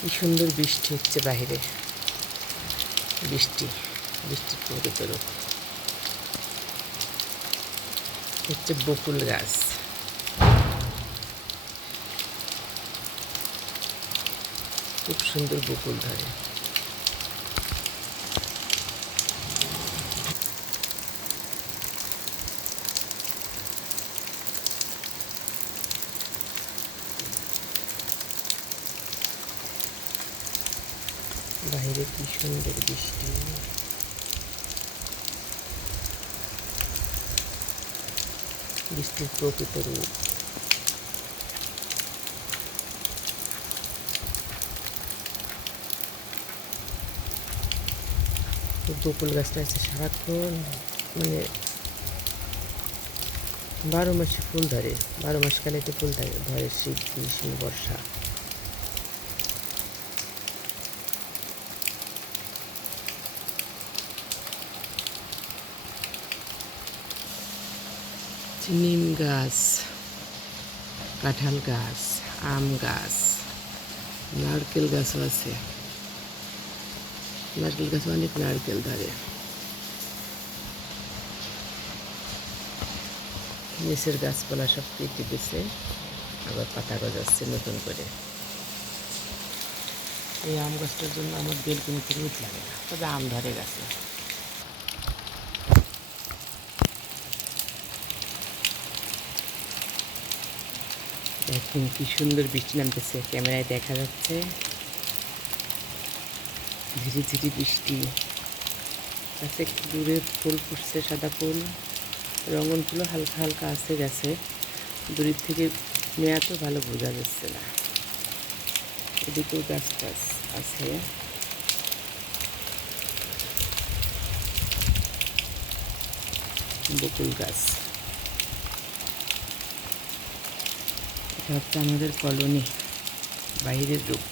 কি সুন্দর বৃষ্টি হচ্ছে বাইরে। বৃষ্টির প্রকৃত রূপ হচ্ছে বকুল গাছ। খুব সুন্দর বকুল ধরে। বাইরে কি সুন্দর বৃষ্টি। বৃষ্টির প্রকৃত রূপ। বকুল গাছটা আছে সারাক্ষণ, মানে 12 মাসে ফুল ধরে। 12 মাস কালেতে ফুল ধরে, শীত, গ্রীষ্ম, বর্ষা। নিম গাছ, কাঁঠাল গাছ, আম গাছ, নারকেল গাছও আছে। নারকেল গাছে অনেক নারকেল ধরে। নিচের গাছপালা সব কেটে দিছে, আবার পাতা গজাচ্ছে নতুন করে। এই আম গাছটার জন্য আমার বেলকুনিতে রোদ লাগে না, তবে আম ধরে গাছে। দেখুন কি সুন্দর বৃষ্টি নামতেছে, ক্যামেরায় দেখা যাচ্ছে ঝিরি ঝিরি বৃষ্টি। গাছে একটু দূরে ফুল ফুটছে, সাদা ফুল, রঙন ফুলও হালকা হালকা আছে গাছে। দূরের থেকে মেয়াদও ভালো বোঝা যাচ্ছে না। এদিকেও গাছ টাছ আছে। বকুল গাছ। এটা হচ্ছে আমাদের কলোনি, বাইরের রূপ।